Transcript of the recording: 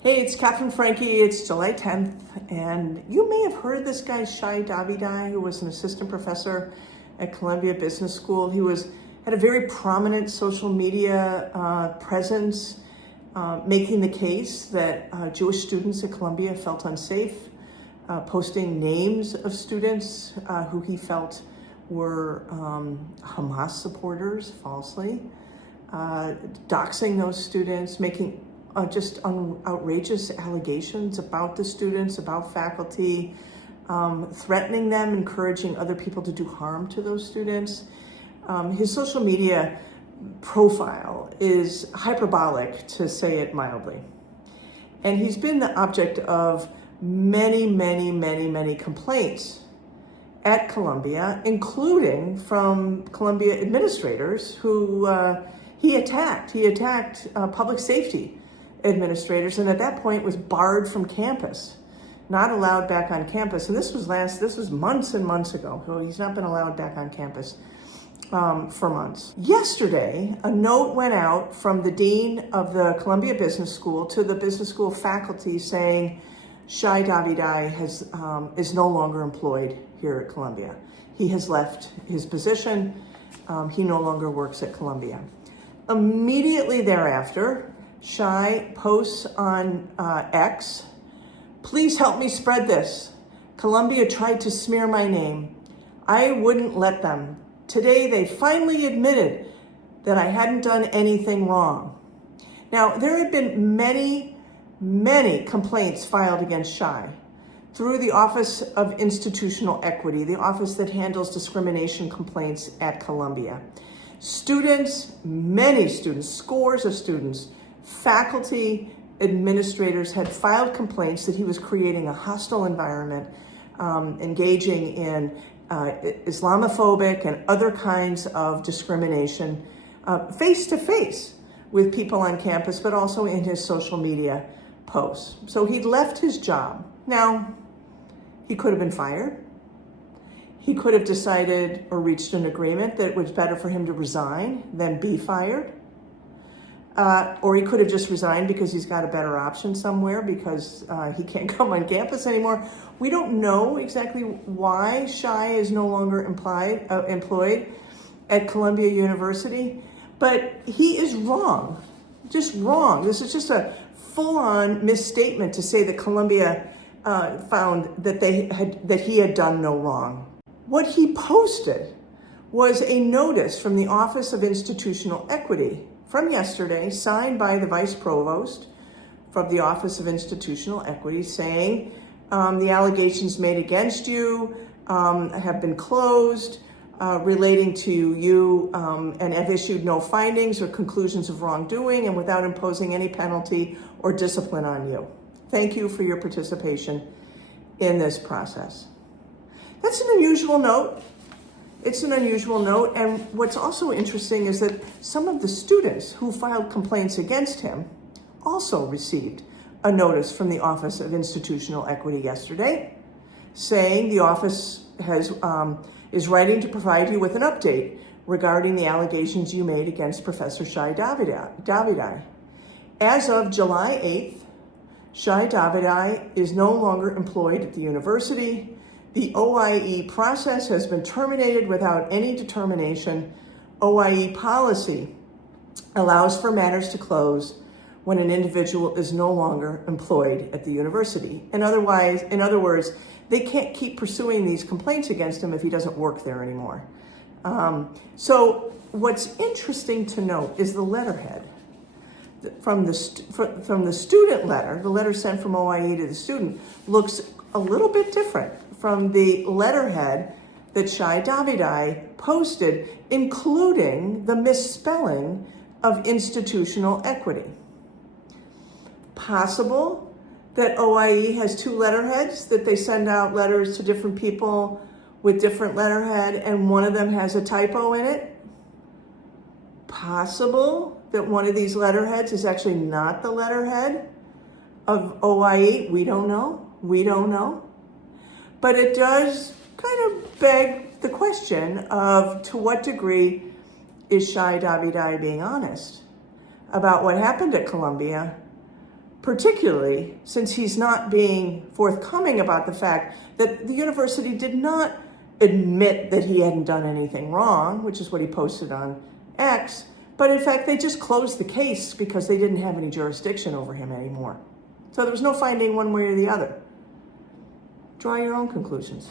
Hey, it's Catherine Frankie. It's July 10th, and you may have heard this guy, Shai, who was an assistant professor at Columbia Business School. He had a very prominent social media presence, making the case that Jewish students at Columbia felt unsafe, posting names of students who he felt were Hamas supporters falsely, doxing those students, making just outrageous allegations about the students, about faculty, threatening them, encouraging other people to do harm to those students. His social media profile is hyperbolic, to say it mildly. And he's been the object of many complaints at Columbia, including from Columbia administrators who he attacked. He attacked public safety administrators, and at that point was barred from campus, not allowed back on campus. And this was months and months ago. So he's not been allowed back on campus for months. Yesterday, a note went out from the dean of the Columbia Business School to the business school faculty saying Shai is no longer employed here at Columbia. He has left his position. He no longer works at Columbia. Immediately thereafter, Shai posts on X, "Please help me spread this. Columbia tried to smear my name. I wouldn't let them. Today they finally admitted that I hadn't done anything wrong." Now, there had been many complaints filed against Shai through the Office of Institutional Equity, the office that handles discrimination complaints at Columbia. Students, many students, scores of students, faculty, administrators had filed complaints that he was creating a hostile environment, engaging in Islamophobic and other kinds of discrimination face-to-face with people on campus, but also in his social media posts. So he'd left his job. Now, he could have been fired. He could have decided or reached an agreement that it was better for him to resign than be fired. Or he could have just resigned because he's got a better option somewhere because he can't come on campus anymore. We don't know exactly why Shai is no longer employed at Columbia University, but he is wrong, just wrong. This is just a full-on misstatement to say that Columbia found that he had done no wrong. What he posted was a notice from the Office of Institutional Equity from yesterday, signed by the Vice Provost from the Office of Institutional Equity, saying the allegations made against you have been closed, relating to you, and have issued no findings or conclusions of wrongdoing and without imposing any penalty or discipline on you. Thank you for your participation in this process. That's an unusual note. It's an unusual note, and what's also interesting is that some of the students who filed complaints against him also received a notice from the Office of Institutional Equity yesterday, saying the office is writing to provide you with an update regarding the allegations you made against Professor Shai Davidai. As of July 8th, Shai Davidai is no longer employed at the university. The OIE process has been terminated without any determination. OIE policy allows for matters to close when an individual is no longer employed at the university. In other words, they can't keep pursuing these complaints against him if he doesn't work there anymore. So what's interesting to note is the letterhead from the student letter. The letter sent from OIE to the student looks a little bit different from the letterhead that Shai Davidai posted, including the misspelling of institutional equity. Possible that OIE has two letterheads, that they send out letters to different people with different letterhead, and one of them has a typo in it. Possible that one of these letterheads is actually not the letterhead of OIE. We don't know. But it does kind of beg the question of to what degree is Shai Davidai being honest about what happened at Columbia particularly since he's not being forthcoming about the fact that the university did not admit that he hadn't done anything wrong, which is what he posted on X, but in fact, they just closed the case because they didn't have any jurisdiction over him anymore. So there was no finding one way or the other. Draw your own conclusions.